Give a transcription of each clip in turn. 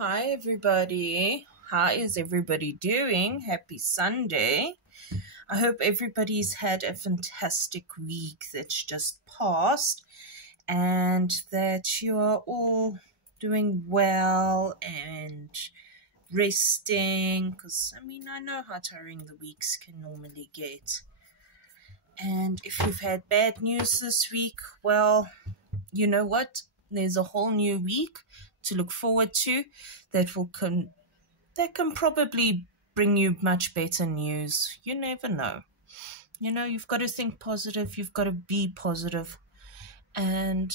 Hi everybody. How is everybody doing? Happy Sunday. I hope everybody's had a fantastic week that's just passed and that you are all doing well and resting, because I know how tiring the weeks can normally get. And if you've had bad news this week, well, you know what? There's a whole new week to look forward to that can probably bring you much better news. You never know. You've got to think positive. You've got to be positive. And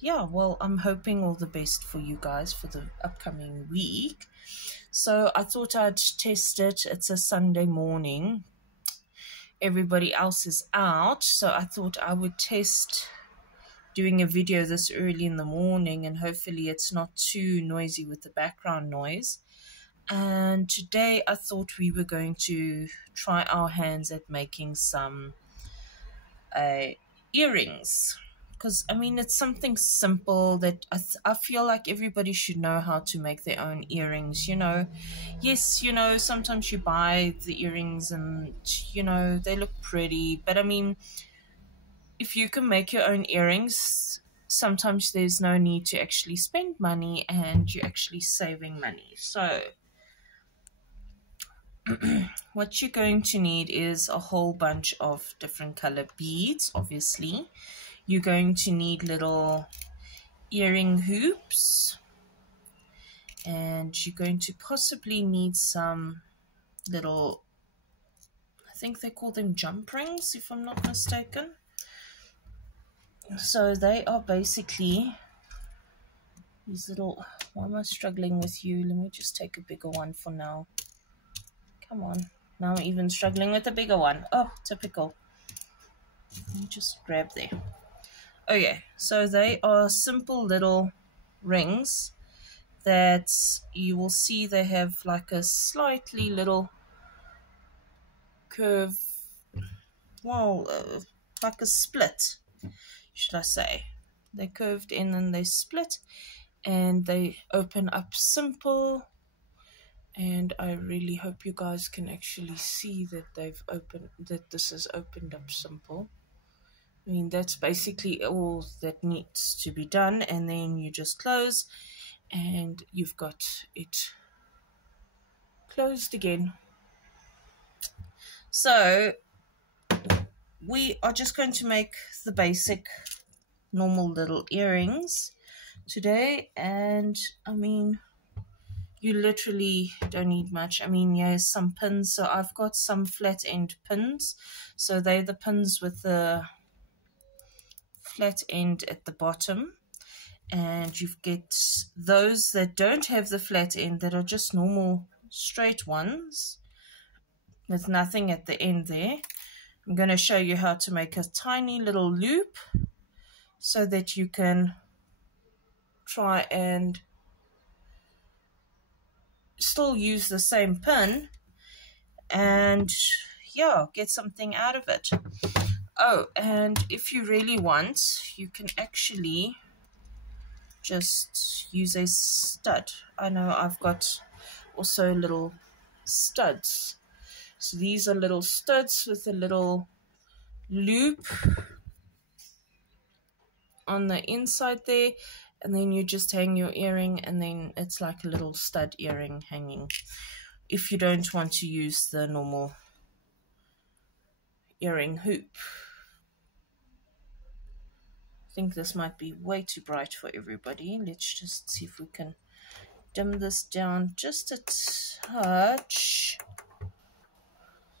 yeah, well, I'm hoping all the best for you guys for the upcoming week. So I thought I'd test it. It's a Sunday morning. Everybody else is out. So I thought I would test doing a video this early in the morning, and hopefully it's not too noisy with the background noise. And today I thought we were going to try our hands at making some earrings, because it's something simple that I feel like everybody should know how to make their own earrings. Yes, sometimes you buy the earrings and they look pretty, but if you can make your own earrings, sometimes there's no need to actually spend money and you're actually saving money. So what you're going to need is a whole bunch of different color beads, obviously. You're going to need little earring hoops, and you're going to possibly need some little, I think they call them jump rings, if I'm not mistaken. So they are basically these little, why am I struggling with you? Let me just take a bigger one for now. Come on. Now I'm even struggling with a bigger one. Oh, typical. Let me just grab there. Okay, so they are simple little rings that you will see they have like a slightly little curve, well, like a split, should I say. They're curved in and they split and they open up simple. And I really hope you guys can actually see that this has opened up simple. That's basically all that needs to be done, and then you just close and you've got it closed again. So we are just going to make the basic normal little earrings today, and you literally don't need much. Yes, some pins. So I've got some flat end pins. So they're the pins with the flat end at the bottom. And you get those that don't have the flat end, that are just normal straight ones with nothing at the end there. I'm going to show you how to make a tiny little loop so that you can try and still use the same pin and yeah, get something out of it. Oh, and if you really want, you can actually just use a stud. I know I've got also little studs. So these are little studs with a little loop on the inside there, and then you just hang your earring, and then it's like a little stud earring hanging, if you don't want to use the normal earring hoop. I think this might be way too bright for everybody. Let's just see if we can dim this down just a touch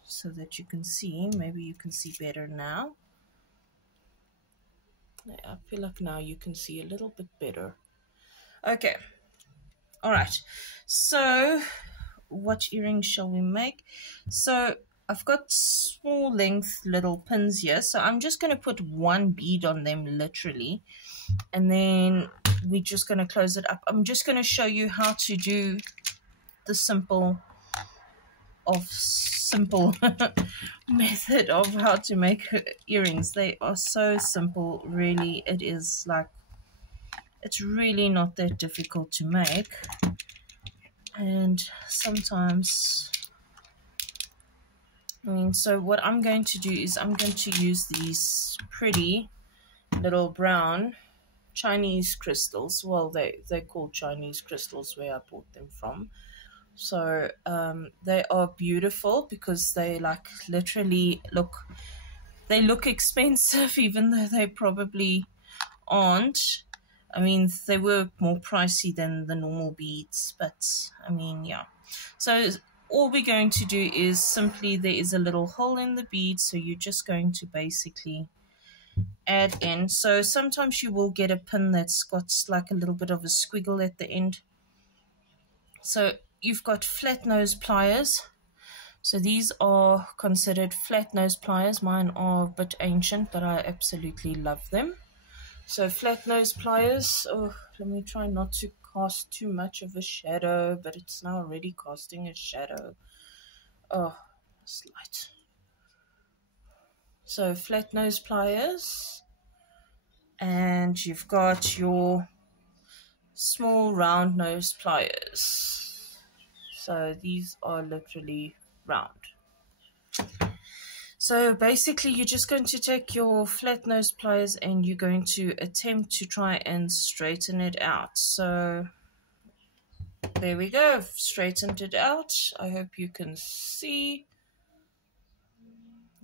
so that you can see. Maybe you can see better now. I feel like now you can see a little bit better. Okay. All right. So what earrings shall we make? So I've got small length little pins here. So I'm just going to put one bead on them literally. And then we're just going to close it up. I'm just going to show you how to do the simple method of how to make earrings. They are so simple, really. It is like It's really not that difficult to make. And sometimes, so what I'm going to do is I'm going to use these pretty little brown Chinese crystals. Well, they're called Chinese crystals where I bought them from. So they are beautiful because they like literally look expensive, even though they probably aren't. I mean, they were more pricey than the normal beads, but I mean, yeah. So all we're going to do is simply, there is a little hole in the bead, so you're just going to basically add in. So sometimes you will get a pin that's got like a little bit of a squiggle at the end. So you've got flat nose pliers. So these are considered flat nose pliers. Mine are a bit ancient, but I absolutely love them. So flat nose pliers. Oh, let me try not to cast too much of a shadow, but it's now already casting a shadow. Oh, it's light. So flat nose pliers, and you've got your small round nose pliers. So these are literally round. So basically you're just going to take your flat nose pliers and you're going to attempt to try and straighten it out. So there we go, I've straightened it out. I hope you can see.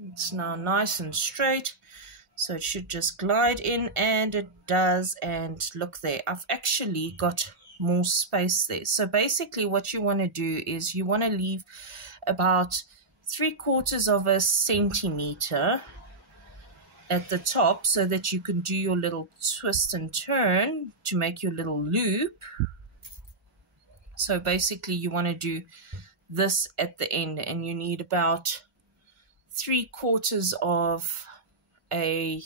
It's now nice and straight. So it should just glide in, and it does. And look there, I've actually got more space there. So basically what you want to do is you want to leave about 3/4 of a centimeter at the top so that you can do your little twist and turn to make your little loop. So basically you want to do this at the end, and you need about 3/4 of a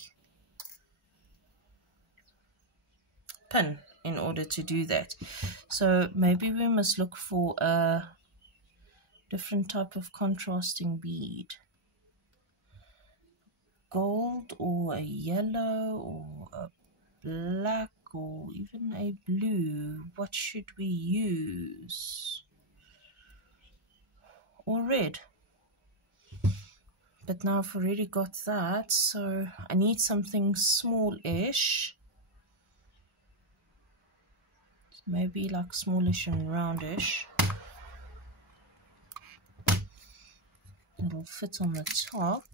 pin in order to do that. So maybe we must look for a different type of contrasting bead. Gold or a yellow or a black or even a blue. What should we use? Or red. But now I've already got that, so I need something smallish. Maybe like smallish and roundish. It'll fit on the top.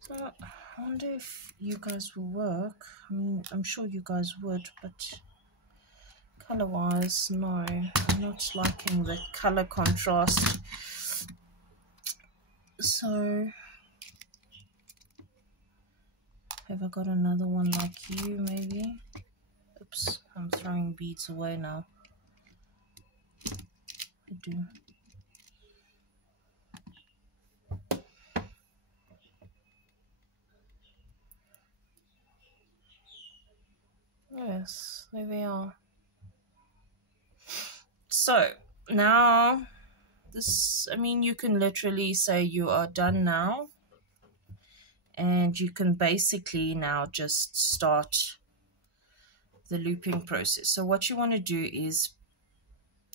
So I wonder if you guys will work. I mean, I'm sure you guys would, but color-wise, no. I'm not liking the color contrast. So, have I got another one like you, maybe? Oops, I'm throwing beads away now. I do. Yes, there we are. So, now, this, I mean, you can literally say you are done now. And you can basically now just start the looping process. So what you want to do is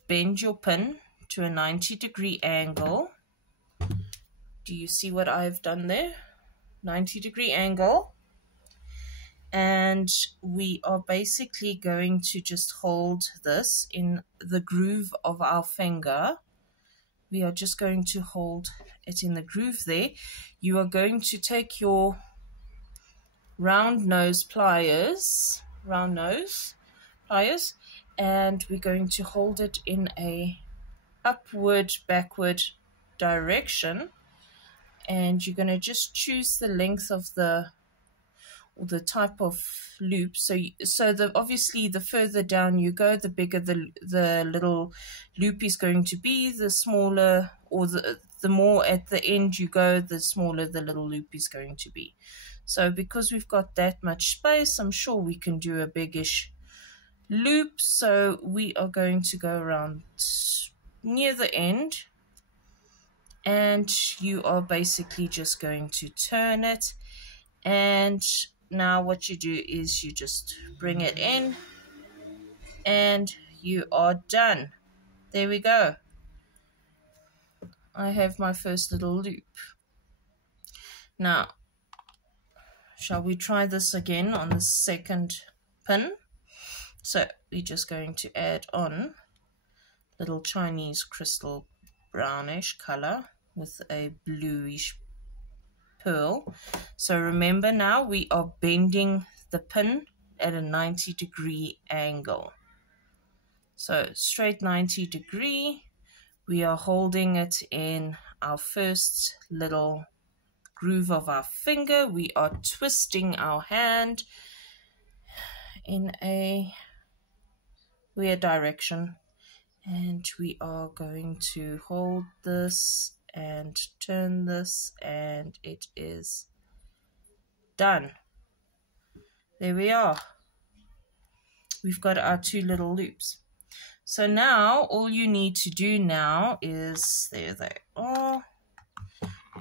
bend your pin to a 90-degree angle. Do you see what I've done there? 90-degree angle. And we are basically going to just hold this in the groove of our finger. We are just going to hold it in the groove there. You are going to take your round nose pliers, and we're going to hold it in a upward, backward direction. And you're going to just choose the length of the type of loop. So obviously the further down you go, the bigger the little loop is going to be. The smaller, or the more at the end you go, the smaller the little loop is going to be. So because we've got that much space, I'm sure we can do a biggish loop. So we are going to go around near the end, and you are basically just going to turn it. And now what you do is you just bring it in and you are done. There we go. I have my first little loop. Now, shall we try this again on the second pin? So we're just going to add on little Chinese crystal brownish color with a bluish pearl. So remember now we are bending the pin at a 90-degree angle. So straight 90-degree, we are holding it in our first little groove of our finger. We are twisting our hand in a weird direction, and we are going to hold this and turn this, and it is done. There we are. We've got our two little loops. So now all you need to do now is, there they are,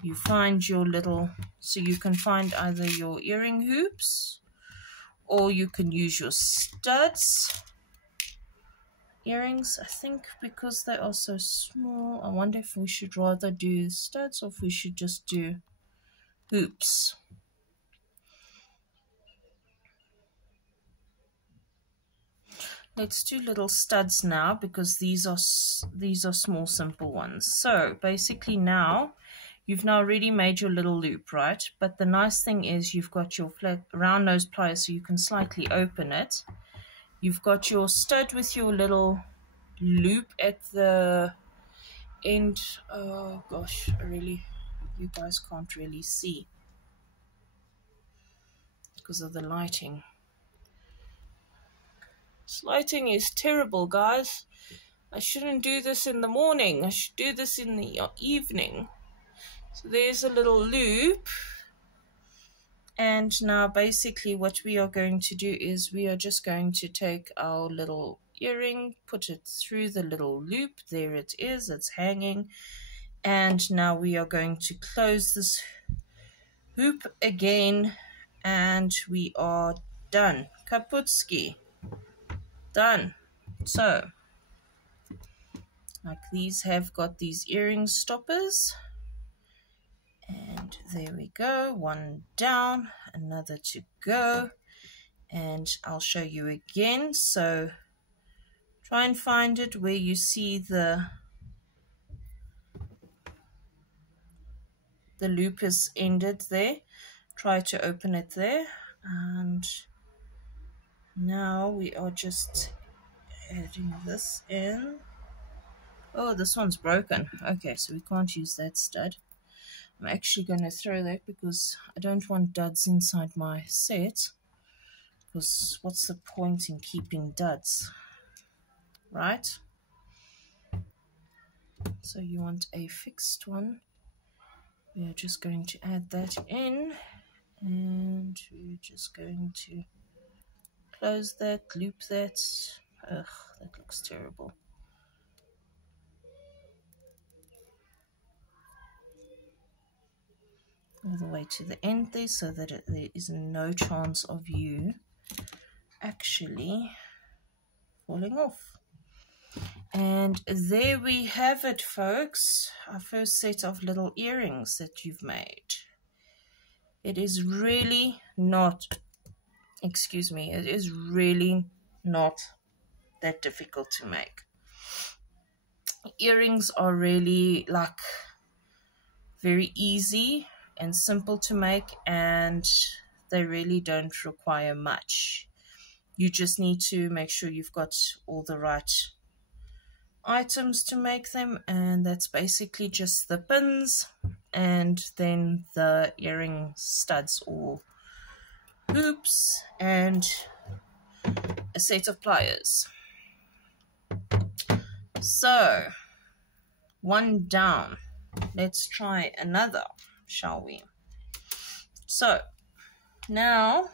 you find your little, so you can find either your earring hoops or you can use your studs. Earrings, I think, because they are so small, I wonder if we should rather do studs or if we should just do hoops. Let's do little studs now because these are small, simple ones. So basically now you've now already made your little loop, right? But the nice thing is you've got your flat round nose pliers, so you can slightly open it. You've got your stud with your little loop at the end. Oh gosh, you guys can't really see because of the lighting. This lighting is terrible, guys. I shouldn't do this in the morning. I should do this in the evening. So there's a little loop. And now basically what we are going to do is we are just going to take our little earring, put it through the little loop. There it is. It's hanging. And now we are going to close this hoop again. And we are done. Kaputski. Done. So, like these have got these earring stoppers. And there we go. One down, another to go. And I'll show you again. So, try and find it where you see the loop is ended there. Try to open it there. And now we are just adding this in. Oh, this one's broken. Okay, so we can't use that stud. I'm actually going to throw that because I don't want duds inside my set. Because what's the point in keeping duds? Right? So you want a fixed one. We are just going to add that in. And we're just going to close that, loop that. Ugh, that looks terrible. All the way to the end there so that there is no chance of you actually falling off. And there we have it, folks. Our first set of little earrings that you've made. It is really not, excuse me, it is really not that difficult to make. Earrings are really like very easy and simple to make, and they really don't require much. You just need to make sure you've got all the right items to make them, and that's basically just the pins and then the earring studs or hoops and a set of pliers. So, one down. Let's try another, shall we? So, now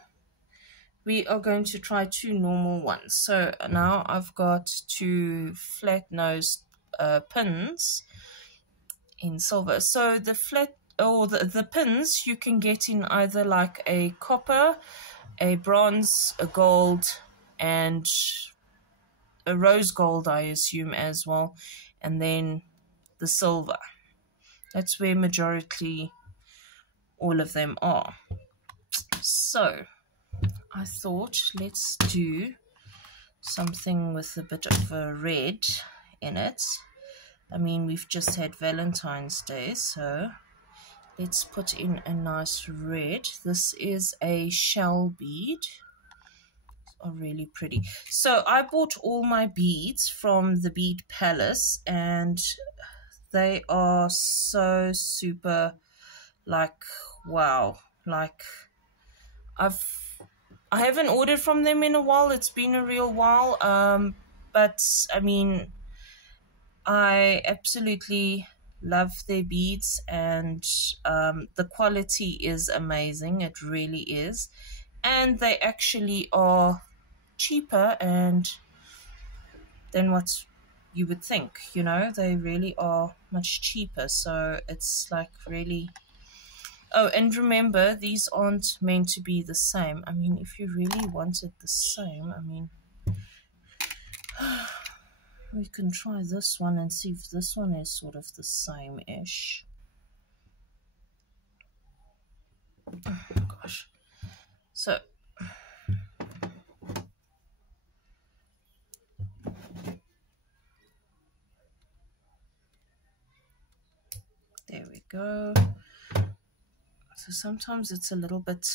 we are going to try two normal ones. So now I've got two flat nosed pins in silver. So the flat or the pins you can get in either like a copper, a bronze, a gold, and a rose gold, I assume, as well, and then the silver. That's where majority all of them are. So I thought, let's do something with a bit of a red in it. I mean, we've just had Valentine's Day, so let's put in a nice red. This is a shell bead. Are really pretty. So I bought all my beads from the BeadPalace, and they are so super, like, wow. Like, I haven't ordered from them in a while. It's been a real while. But I mean, I absolutely love their beads, and the quality is amazing. It really is. And they actually are cheaper and than what you would think, you know. They really are much cheaper, so it's like really. Oh, and remember, these aren't meant to be the same. I mean, if you really wanted the same, I mean, we can try this one and see if this one is sort of the same-ish. Oh gosh. So there we go. So sometimes it's a little bit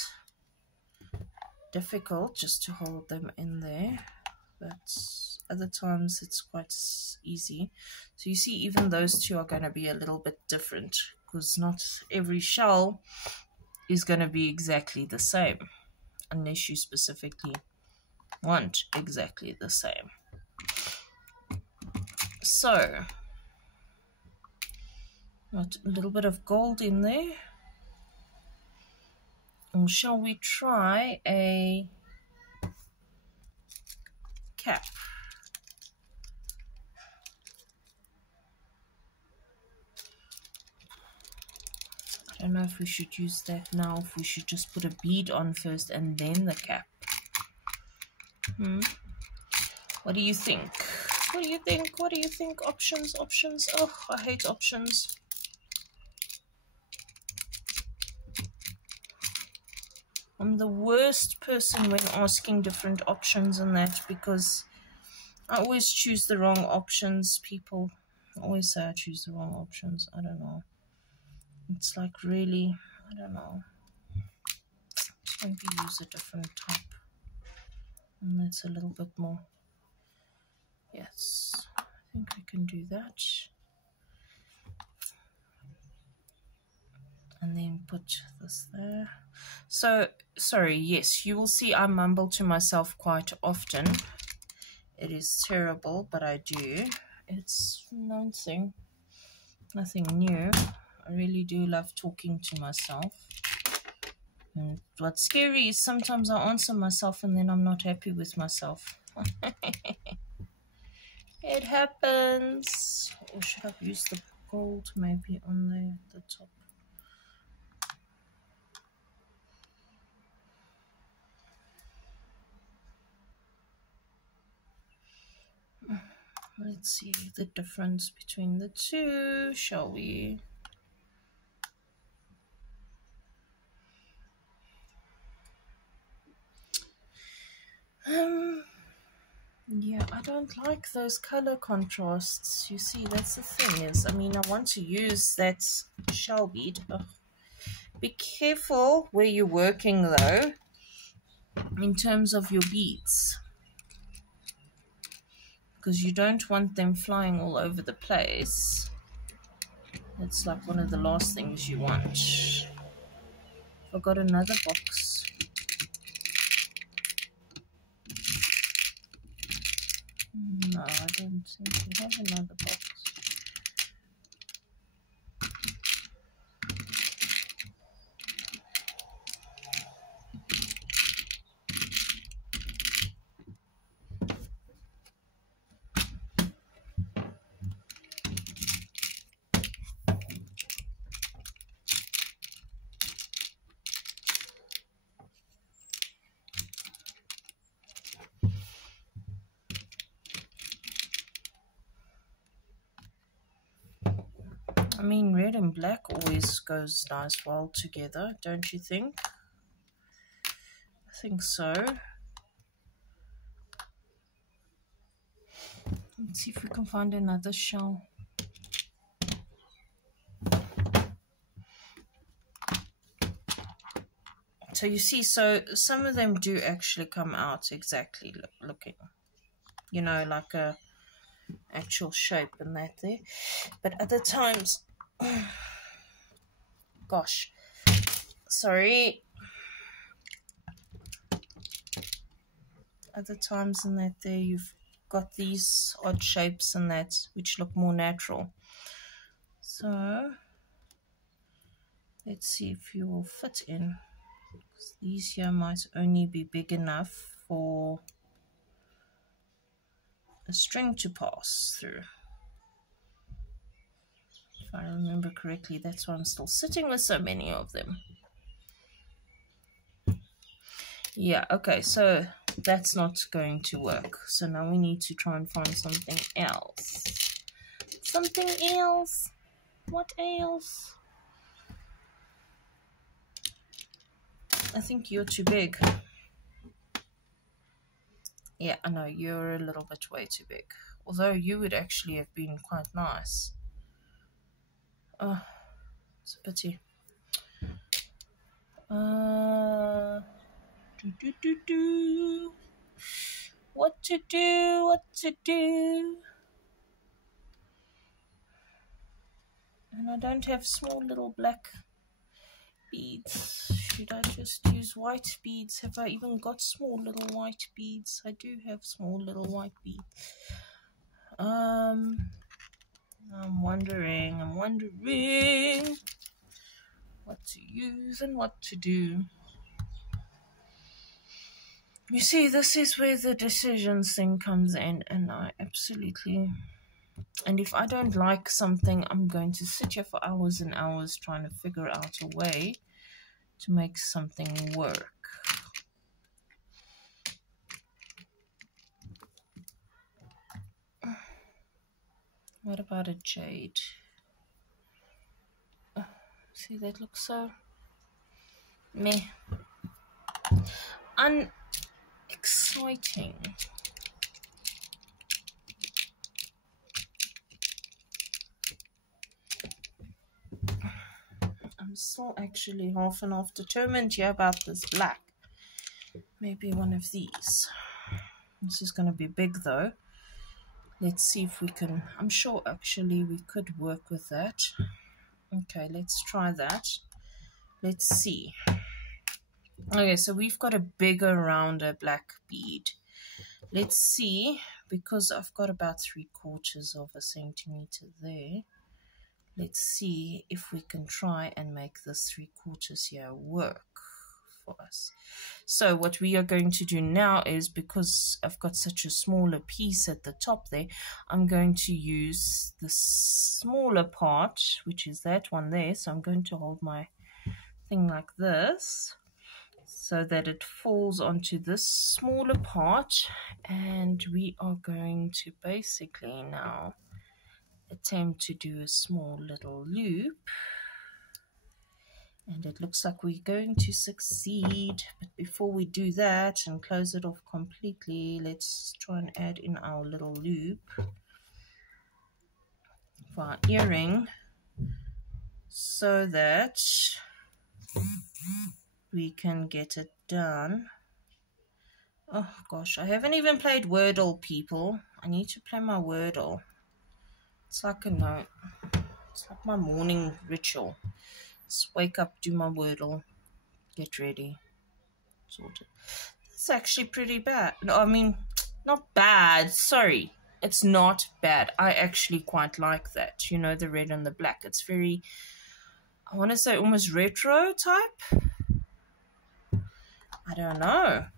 difficult just to hold them in there, but other times it's quite easy. So you see, even those two are going to be a little bit different, because not every shell is going to be exactly the same, unless you specifically want exactly the same. So got a little bit of gold in there. And shall we try a cap? I don't know if we should use that now, if we should just put a bead on first and then the cap. What do you think? What do you think? What do you think? Options, options. Oh, I hate options. I'm the worst person when asking different options and that, because I always choose the wrong options. People always say I choose the wrong options. I don't know. It's like really, I don't know. Maybe use a different type. And that's a little bit more. Yes, I think we can do that. And then put this there. So, sorry, yes, you will see I mumble to myself quite often. It is terrible, but I do. It's nothing new. I really do love talking to myself. And what's scary is sometimes I answer myself and then I'm not happy with myself. It happens. Or should I use the gold maybe on the top? Let's see the difference between the two, shall we? Yeah, I don't like those color contrasts. You see, that's the thing is, I mean, I want to use that shell bead. Ugh. Be careful where you're working though, in terms of your beads, because you don't want them flying all over the place. That's like one of the last things you want. I've got another box. No, I don't think we have another box. I mean, red and black always goes nice well together, don't you think? I think so. Let's see if we can find another shell. So you see, so some of them do actually come out exactly looking, you know, like a actual shape and that there. But other times, gosh, sorry. Other times in that there, you've got these odd shapes and that, which look more natural. So let's see if you will fit in. These here might only be big enough for a string to pass through. If I remember correctly, that's why I'm still sitting with so many of them. Yeah, okay, so that's not going to work. So now we need to try and find something else. Something else? What else? I think you're too big. Yeah, I know, you're a little bit way too big. Although you would actually have been quite nice. Oh, it's a pity. What to do? What to do? And I don't have small little black beads. Should I just use white beads? Have I even got small little white beads? I do have small little white beads. I'm wondering what to use and what to do. You see, this is where the decisions thing comes in, and I absolutely... And if I don't like something, I'm going to sit here for hours and hours trying to figure out a way to make something work. What about a jade? Oh, see, that looks so meh. Unexciting. I'm still actually half and half determined here about this black. Maybe one of these. This is going to be big though. Let's see if we can. I'm sure actually we could work with that. Okay, let's try that. Let's see. Okay, so we've got a bigger, rounder black bead. Let's see, because I've got about 3/4 of a centimeter there. Let's see if we can try and make this 3/4 here work for us. So what we are going to do now is, because I've got such a smaller piece at the top there, I'm going to use the smaller part, which is that one there. So I'm going to hold my thing like this so that it falls onto this smaller part, and we are going to basically now attempt to do a small little loop, and it looks like we're going to succeed. But before we do that and close it off completely, let's try and add in our little loop for our earring so that we can get it done. Oh gosh, I haven't even played Wordle, people. I need to play my Wordle. It's like it's like my morning ritual. Just wake up, do my Wordle, get ready, sorted. It's actually pretty bad. No, I mean, not bad. Sorry, it's not bad. I actually quite like that. You know, the red and the black. It's very, I want to say almost retro type. I don't know.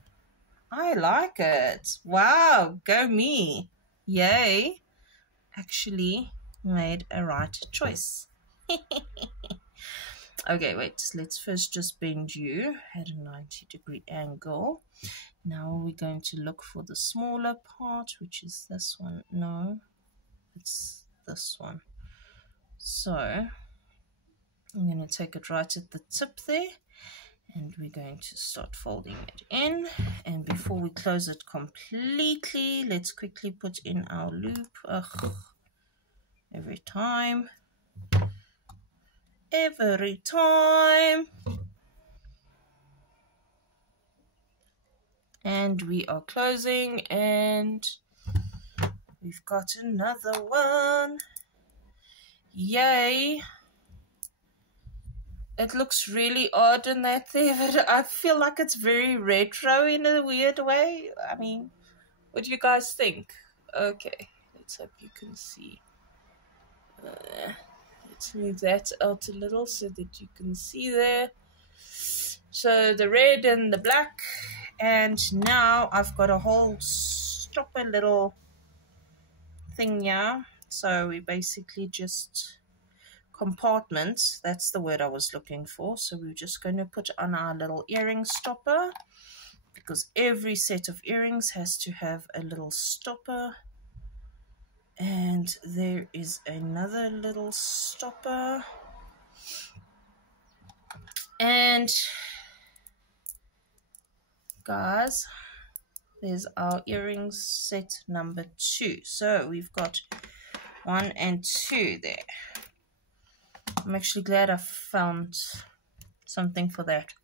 I like it. Wow, go me. Yay. Actually made a right choice. Okay, wait, let's first just bend you at a 90-degree angle. Now we're going to look for the smaller part, which is this one. No, it's this one. So I'm going to take it right at the tip there, and we're going to start folding it in. And before we close it completely, let's quickly put in our loop. Ugh, every time. And we are closing, and we've got another one. Yay. It looks really odd in that there, but I feel like it's very retro in a weird way. I mean, what do you guys think? Okay, let's hope you can see. Let's move that out a little so that you can see there. So the red and the black, and now I've got a whole stopper little thing here. So we basically just compartments, that's the word I was looking for. So we're just going to put on our little earring stopper, because every set of earrings has to have a little stopper. And there is another little stopper. And guys, there's our earrings set number 2. So we've got 1 and 2 there. I'm actually glad I found something for that.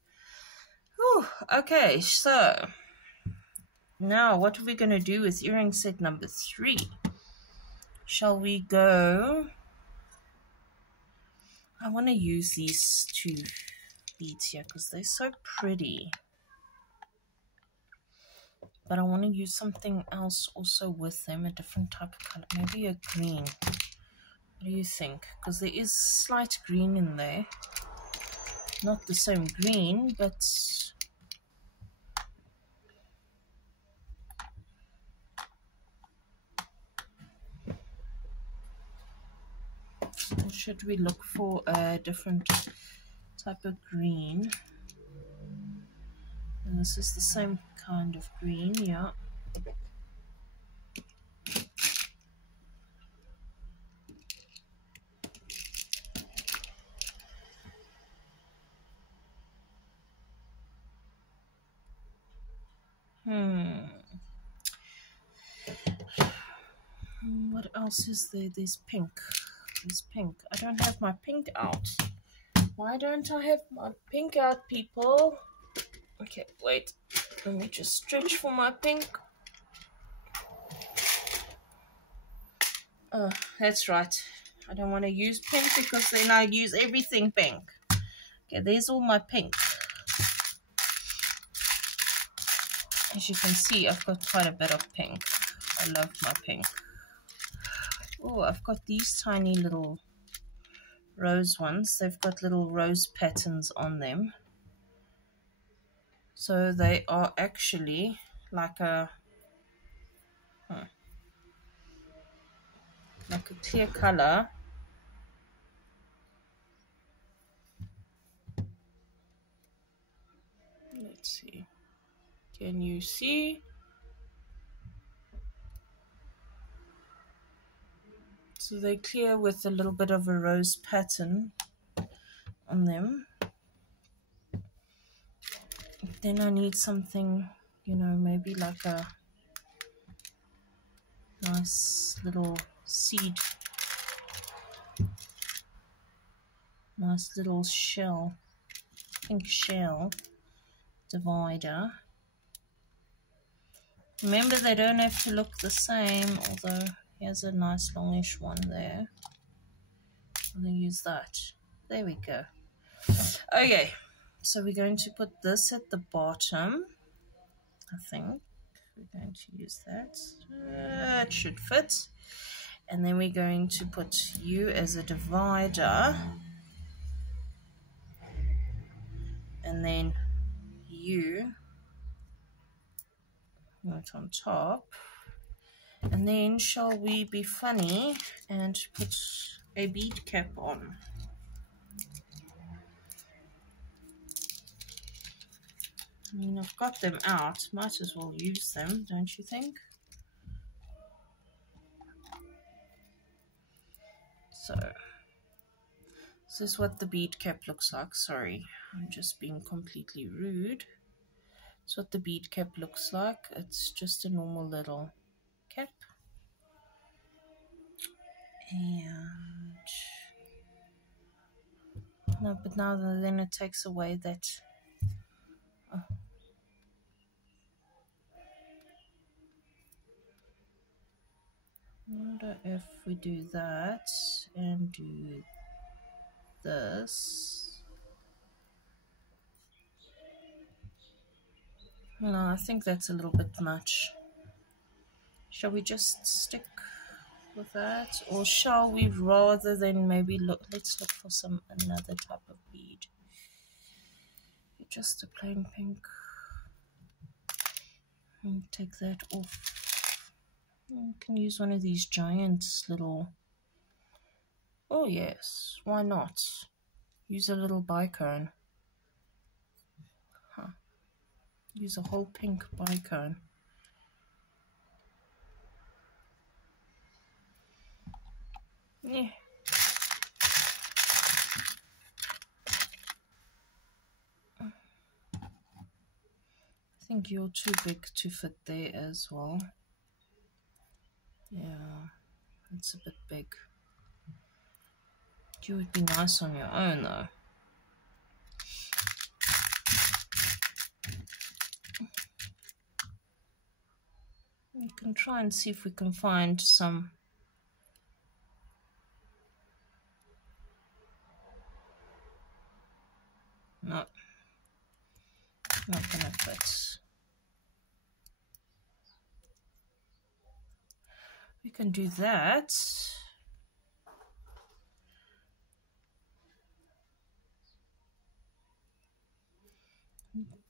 Whew, okay, so now what are we going to do with earring set number 3? Shall we go? I want to use these 2 beads here because they're so pretty. But I want to use something else also with them, a different type of color, maybe a green. What do you think? Because there is slight green in there. Not the same green, but or should we look for a different type of green? And this is the same kind of green, yeah. What else is there? There's pink. There's pink. I don't have my pink out. Why don't I have my pink out, people? Okay, wait. Let me just stretch for my pink. Oh, that's right. I don't want to use pink because then I use everything pink. Okay, there's all my pink. As you can see, I've got quite a bit of pink. I love my pink. Oh, I've got these tiny little rose ones. They've got little rose patterns on them. So they are actually like a clear color. Let's see. Can you see? So they're clear with a little bit of a rose pattern on them. Then I need something, you know, maybe like a nice little seed. Nice little shell, pink shell divider. Remember, they don't have to look the same, although here's a nice longish one there. I'm going to use that. There we go. Okay, so we're going to put this at the bottom. I think we're going to use that. It should fit. And then we're going to put you as a divider. And then you right on top. And then shall we be funny and put a bead cap on? I mean, I've got them out, might as well use them, don't you think? So This is what the bead cap looks like. Sorry, I'm just being completely rude. It's what the bead cap looks like. It's just a normal little cap. And no, but now then it takes away that. Oh. I wonder if we do that and do this. No, I think that's a little bit much. Shall we just stick with that, or shall we rather than maybe look? Let's look for another type of bead. Just a plain pink. And take that off. You can use one of these giant little. Oh yes, why not? Use a little bicone. Huh. Use a whole pink bicone. Yeah. I think you're too big to fit there as well. Yeah, it's a bit big. You would be nice on your own though. We can try and see if we can find some. No, not gonna fit. We can do that.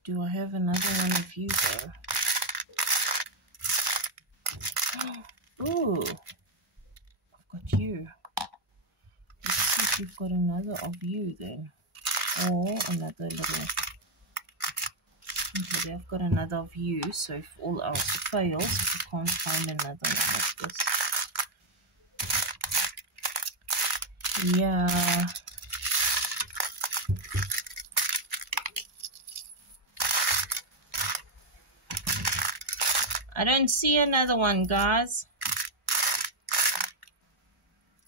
Do I have another one of you though? Ooh, I've got you. Let's see if we've got another of you then. Or another little. Okay, I've got another of you, so if all else fails, if you can't find another one of this. Yeah. I don't see another one, guys.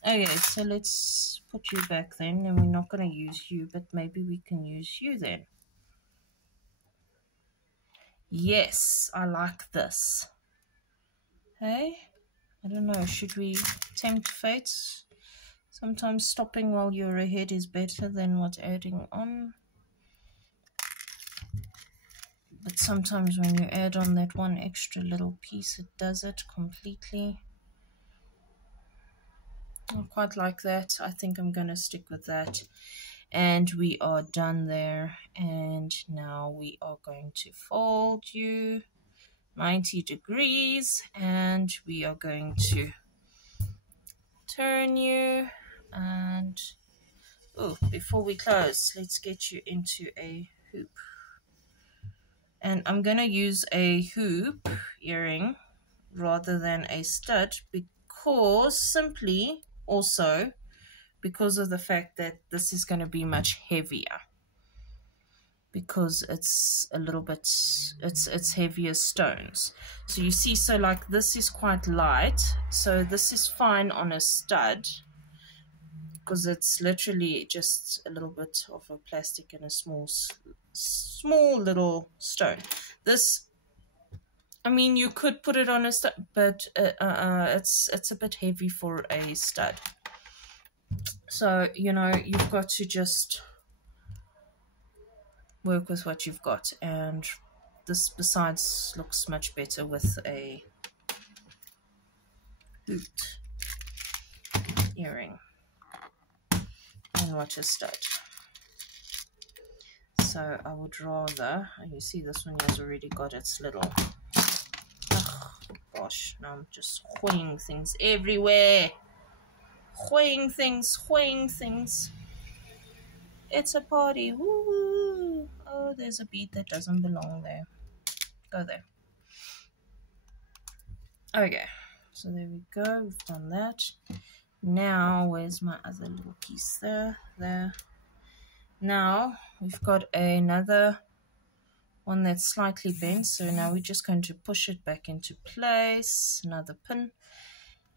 Okay, so let's put you back then, and we're not going to use you, but maybe we can use you then. Yes, I like this. Hey, I don't know, should we tempt fate? Sometimes stopping while you're ahead is better than what's adding on. But sometimes when you add on that one extra little piece, it does it completely. I quite like that. I think I'm going to stick with that. And we are done there. And now we are going to fold you 90 degrees. And we are going to turn you. And oh, before we close, let's get you into a hoop. And I'm going to use a hoop earring rather than a stud because simply also because of the fact that this is going to be much heavier, because it's a little bit, it's heavier stones. So you see, so like this is quite light, so this is fine on a stud because it's literally just a little bit of a plastic and a small little stone. This, I mean, you could put it on a stud, but it's a bit heavy for a stud. So, you know, you've got to just work with what you've got. And this, besides, looks much better with a hooped earring than what a stud. So I would rather, you see this one has already got its little, oh gosh, now I'm just hoying things everywhere. Hoying things. It's a party. Woo! Oh, there's a bead that doesn't belong there. Go there. Okay, so there we go. We've done that. Now, where's my other little piece? There. Now, we've got another one that's slightly bent. So now we're just going to push it back into place. Another pin.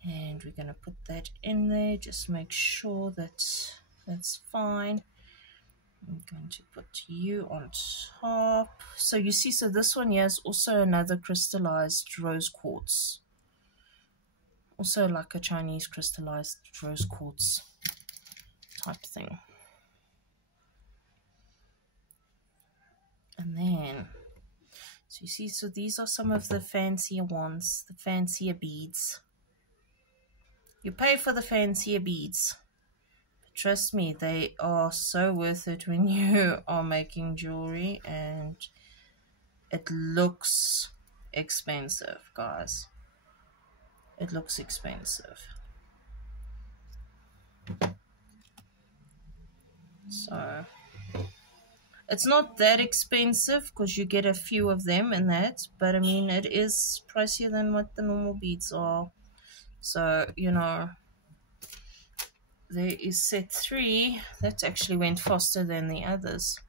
And we're going to put that in there. Just make sure that that's fine. I'm going to put you on top. So you see, so this one here is also another crystallized rose quartz. Also like a Chinese crystallized rose quartz type thing. And then, so you see, so these are some of the fancier ones, the fancier beads. You pay for the fancier beads. But trust me, they are so worth it when you are making jewelry, and it looks expensive, guys. It looks expensive. So it's not that expensive because you get a few of them in that, but I mean, it is pricier than what the normal beads are. So, you know, there is set 3. That actually went faster than the others.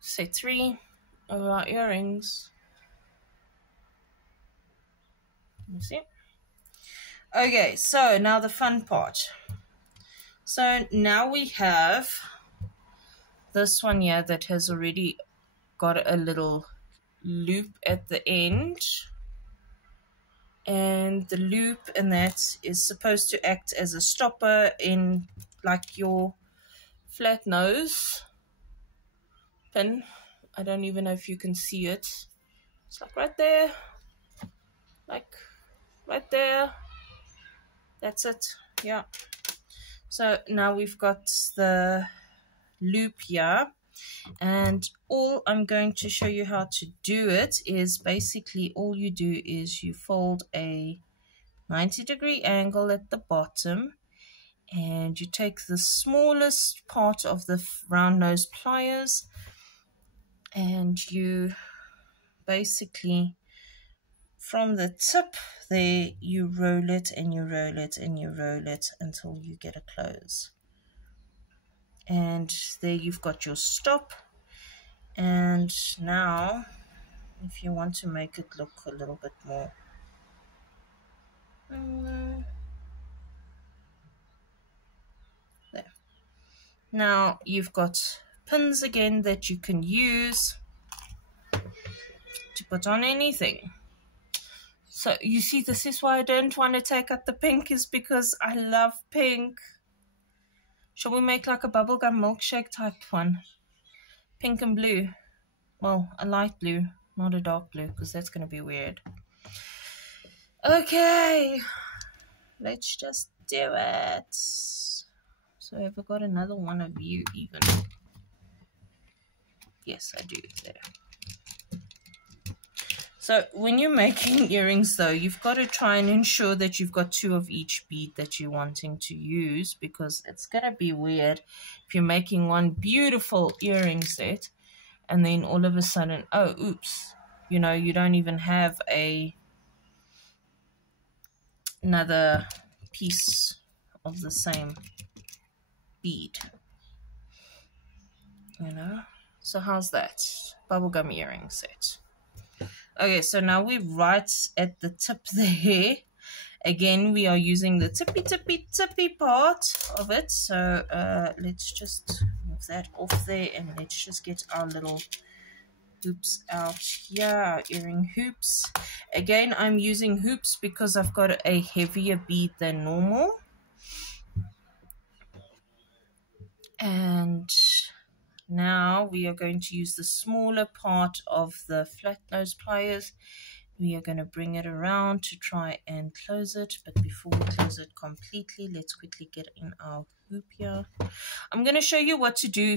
Set 3 of our earrings. You see? Okay, so now the fun part. So now we have this one here that has already got a little loop at the end. And the loop in that is supposed to act as a stopper in like your flat nose pin. I don't even know if you can see it. It's like right there. Like right there. That's it. Yeah. So now we've got the loop here, and all I'm going to show you how to do it is basically all you do is you fold a 90-degree angle at the bottom, and you take the smallest part of the round nose pliers, and you basically from the tip there you roll it and you roll it and you roll it until you get a close. And there you've got your stop. And now if you want to make it look a little bit more there. Now you've got pins again that you can use to put on anything. So you see, this is why I don't want to take out the pink, is because I love pink. Shall we make like a bubblegum milkshake type one? Pink and blue. Well, a light blue, not a dark blue, because that's going to be weird. Okay, let's just do it. So have I got another one of you even? Yes, I do. There. So when you're making earrings though, you've got to try and ensure that you've got 2 of each bead that you're wanting to use, because it's going to be weird if you're making one beautiful earring set and then all of a sudden, oh, oops, you know, you don't even have another piece of the same bead, you know. So how's that? Bubblegum earring set. Okay, so now we're right at the tip there. Again, we are using the tippy part of it. So let's just move that off there, and let's just get our little hoops out here, our earring hoops. Again, I'm using hoops because I've got a heavier bead than normal. And now we are going to use the smaller part of the flat nose pliers. We are going to bring it around to try and close it. But before we close it completely, let's quickly get in our hoop here. I'm going to show you what to do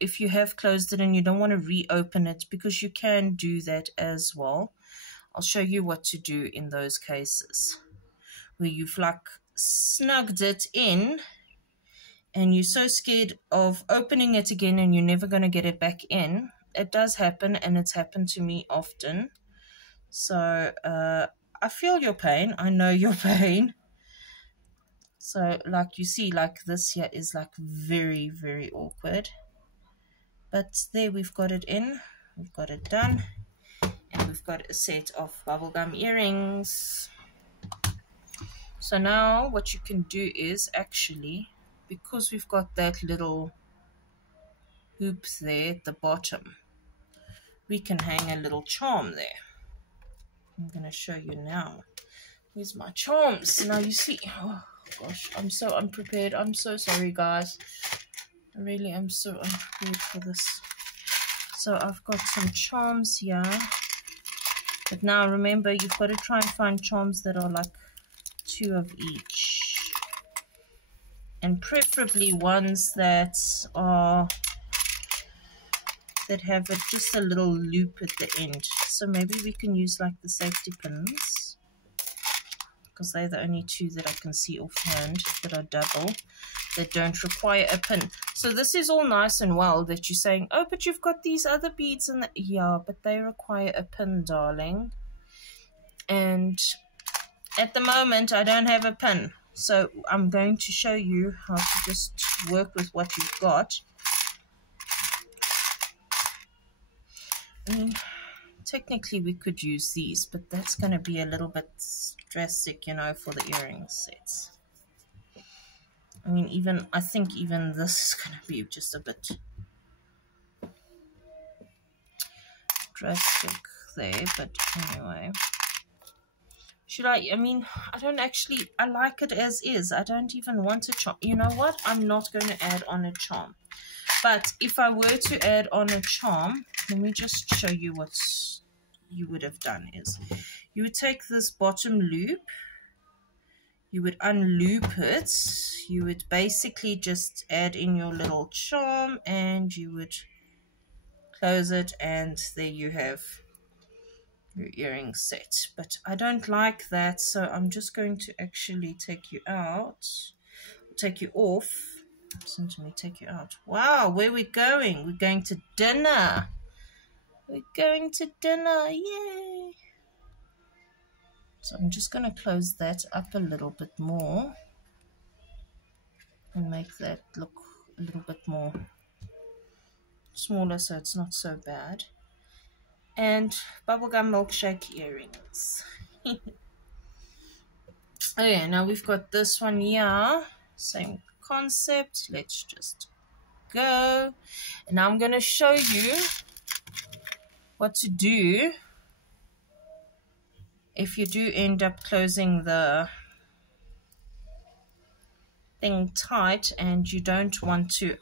if you have closed it and you don't want to reopen it, because you can do that as well. I'll show you what to do in those cases where you've like snugged it in and you're so scared of opening it again and you're never going to get it back in. It does happen, and it's happened to me often. So I feel your pain. I know your pain. So like you see, like this here is like very, very awkward. But there, we've got it in, we've got it done, and we've got a set of bubblegum earrings. So now what you can do is actually, because we've got that little hoop there at the bottom, we can hang a little charm there. I'm going to show you now. Where's my charms? Now you see, oh gosh, I'm so unprepared. I'm so sorry, guys. I really am so unprepared for this. So I've got some charms here. But now remember, you've got to try and find charms that are like 2 of each. And preferably ones that are have just a little loop at the end. So maybe we can use like the safety pins, because they're the only 2 that I can see offhand that are double, that don't require a pin. So this is all nice and well that you're saying, oh, but you've got these other beads in the... Yeah, but they require a pin, darling. And at the moment, I don't have a pin. So I'm going to show you how to just work with what you've got. I mean, technically we could use these, but that's going to be a little bit drastic, you know, for the earring sets. I mean, I think even this is going to be just a bit drastic there, but anyway. I mean, I like it as is. I don't even want a charm. You know what? I'm not going to add on a charm. But if I were to add on a charm, let me just show you what you would have done is, you would take this bottom loop, you would unloop it, you would basically just add in your little charm, and you would close it, and there you have your earring set. But I don't like that, so I'm just going to actually take you off. Listen to me, take you out. Wow, where are we going? We're going to dinner. We're going to dinner, yay! So I'm just going to close that up a little bit more and make that look a little bit more smaller, so it's not so bad. And bubblegum milkshake earrings. Oh yeah, now we've got this one here, same concept. Let's just go, and now I'm going to show you what to do if you do end up closing the thing tight and you don't want to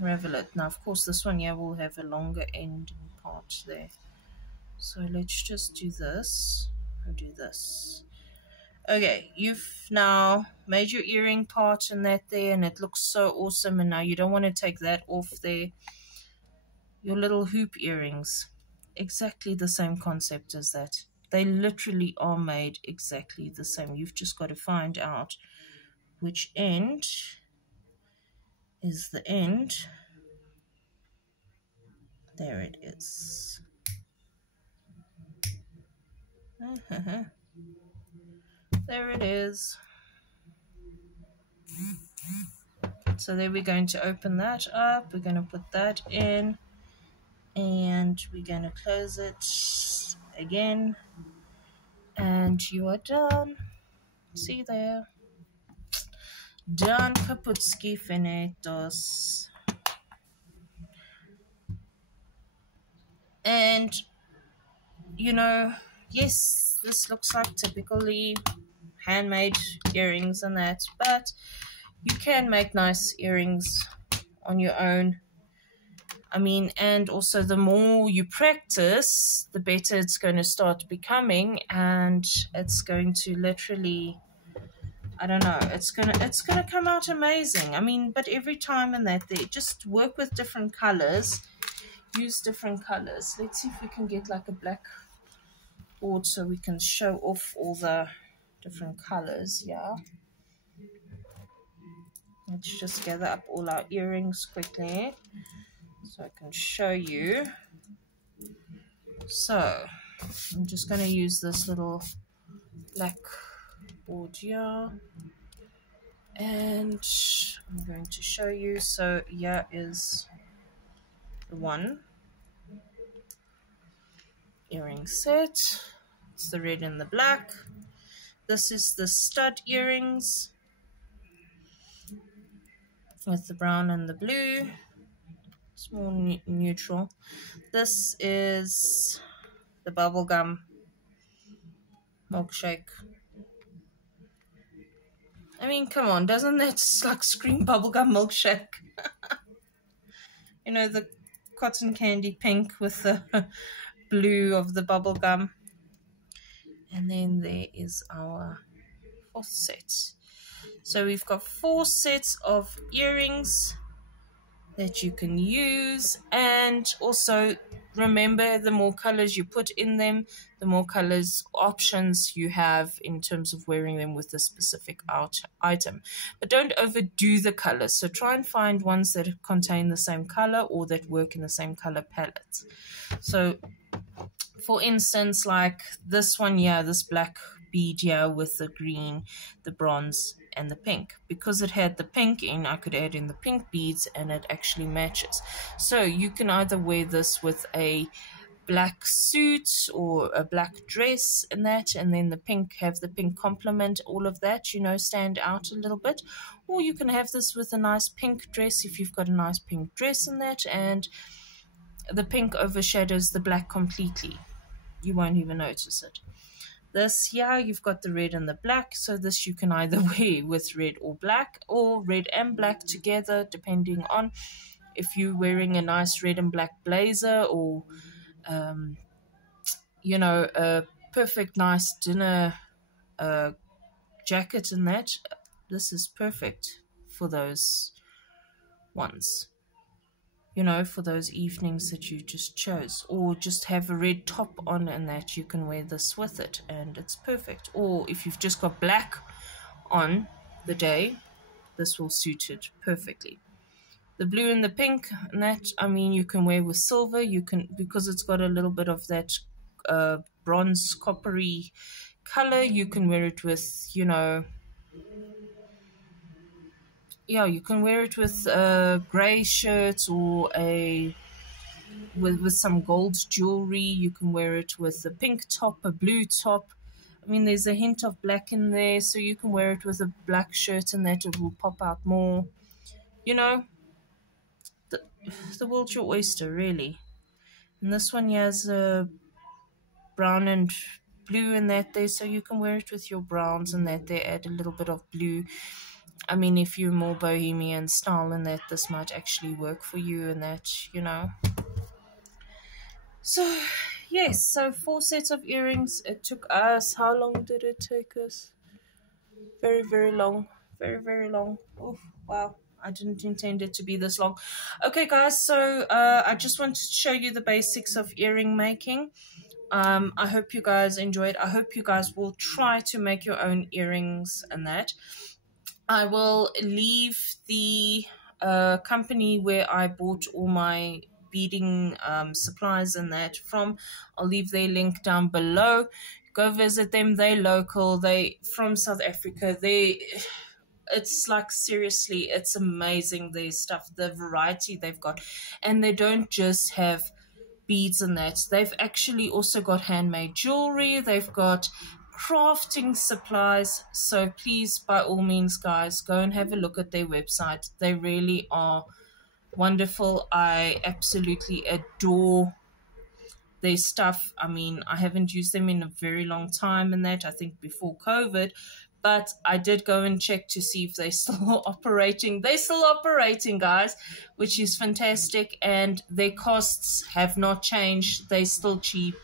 unravel it. Now of course this one here will have a longer end part there, so let's just do this and do this. Okay, you've now made your earring part and that there, and it looks so awesome. And now you don't want to take that off there. Your little hoop earrings, exactly the same concept as that. They literally are made exactly the same. You've just got to find out which end is the end. There it is. There it is. So there we're going to open that up. We're going to put that in, and we're going to close it again, and you are done. See there? Done, kaputski finitos. And you know, yes, this looks like typically handmade earrings and that, but you can make nice earrings on your own. I mean, and also the more you practice, the better it's going to start becoming, and it's going to literally, I don't know, it's gonna come out amazing. I mean, but every time and that, they just work with different colors, use different colors. Let's see if we can get like a black board so we can show off all the different colors. Yeah, let's just gather up all our earrings quickly so I can show you. So I'm just going to use this little black board here. And I'm going to show you. So here is the one earring set. It's the red and the black. This is the stud earrings with the brown and the blue. It's more neutral. This is the bubblegum milkshake. I mean, come on, doesn't that like scream bubblegum milkshake? You know, the cotton candy pink with the blue of the bubblegum. And then there is our fourth set. So we've got 4 sets of earrings that you can use, and also remember, the more colors you put in them, the more colors options you have in terms of wearing them with a specific item. But don't overdo the colors, so try and find ones that contain the same color or that work in the same color palette. So for instance, like this one here, this black bead here with the green, the bronze, and the pink. Because it had the pink in, I could add in the pink beads and it actually matches. So you can either wear this with a black suit or a black dress and that, and then the pink, have the pink complement all of that, you know, stand out a little bit. Or you can have this with a nice pink dress if you've got a nice pink dress in that, and the pink overshadows the black completely. You won't even notice it. This here, you've got the red and the black, so this you can either wear with red or black, or red and black together, depending on if you're wearing a nice red and black blazer, or you know, a perfect nice dinner jacket and that. This is perfect for those ones, you know, for those evenings that you just chose. Or just have a red top on and that you can wear this with it and it's perfect. Or if you've just got black on the day, this will suit it perfectly. The blue and the pink and that, I mean, you can wear with silver. You can, because it's got a little bit of that bronze coppery color, you can wear it with, you know, yeah, you can wear it with a gray shirt or a with some gold jewelry. You can wear it with a pink top, a blue top. I mean, there's a hint of black in there, so you can wear it with a black shirt and that it will pop out more. You know, the world's your oyster, really. And this one here has a brown and blue in that there, so you can wear it with your browns and that they add a little bit of blue. I mean, if you're more bohemian style and that, this might actually work for you and that, you know. So, yes, so 4 sets of earrings. It took us, how long did it take us? Very, very long. Very, very long. Oh, wow. I didn't intend it to be this long. Okay, guys, so I just wanted to show you the basics of earring making. I hope you guys enjoyed. I hope you guys will try to make your own earrings and that. I will leave the company where I bought all my beading supplies and that from. I'll leave their link down below. Go visit them. They're local. They from South Africa. It's like, seriously, it's amazing, their stuff, the variety they've got. And they don't just have beads and that. They've actually also got handmade jewelry. They've got crafting supplies. So please, by all means, guys, go and have a look at their website. They really are wonderful. I absolutely adore their stuff. I mean, I haven't used them in a very long time and that, I think before COVID, but I did go and check to see if they're still operating. They're still operating, guys, which is fantastic, and their costs have not changed. They're still cheap.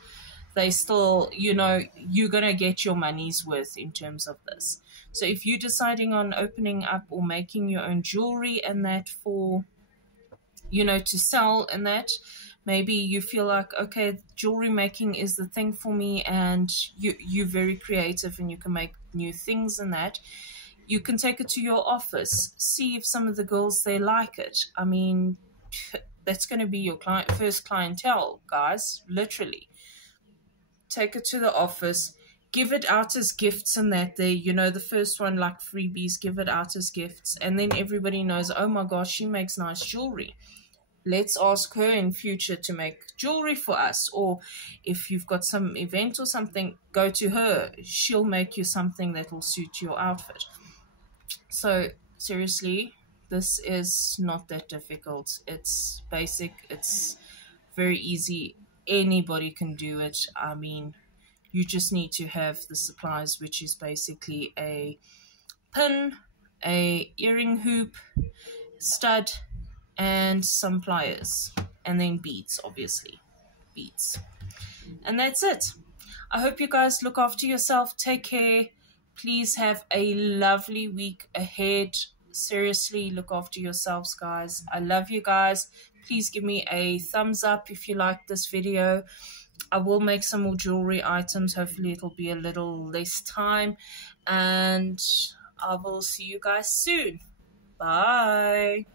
They still, you know, you're going to get your money's worth in terms of this. So if you're deciding on opening up or making your own jewelry and that for, you know, to sell and that, maybe you feel like, okay, jewelry making is the thing for me, and you're very creative and you can make new things and that, you can take it to your office. See if some of the girls, they like it. I mean, that's going to be your first clientele, guys, literally. Take it to the office, give it out as gifts, and that they, you know, the first one, like freebies, give it out as gifts, and then everybody knows, oh my gosh, she makes nice jewelry. Let's ask her in future to make jewelry for us. Or if you've got some event or something, go to her. She'll make you something that will suit your outfit. So seriously, this is not that difficult. It's basic. It's very easy. Anybody can do it. I mean, you just need to have the supplies, which is basically a pin, a earring hoop, stud, and some pliers, and then beads, obviously, beads. And that's it. I hope you guys look after yourself. Take care. Please have a lovely week ahead. Seriously, look after yourselves, guys. I love you guys. Please give me a thumbs up if you like this video. I will make some more jewelry items. Hopefully it'll be a little less time, and I will see you guys soon. Bye.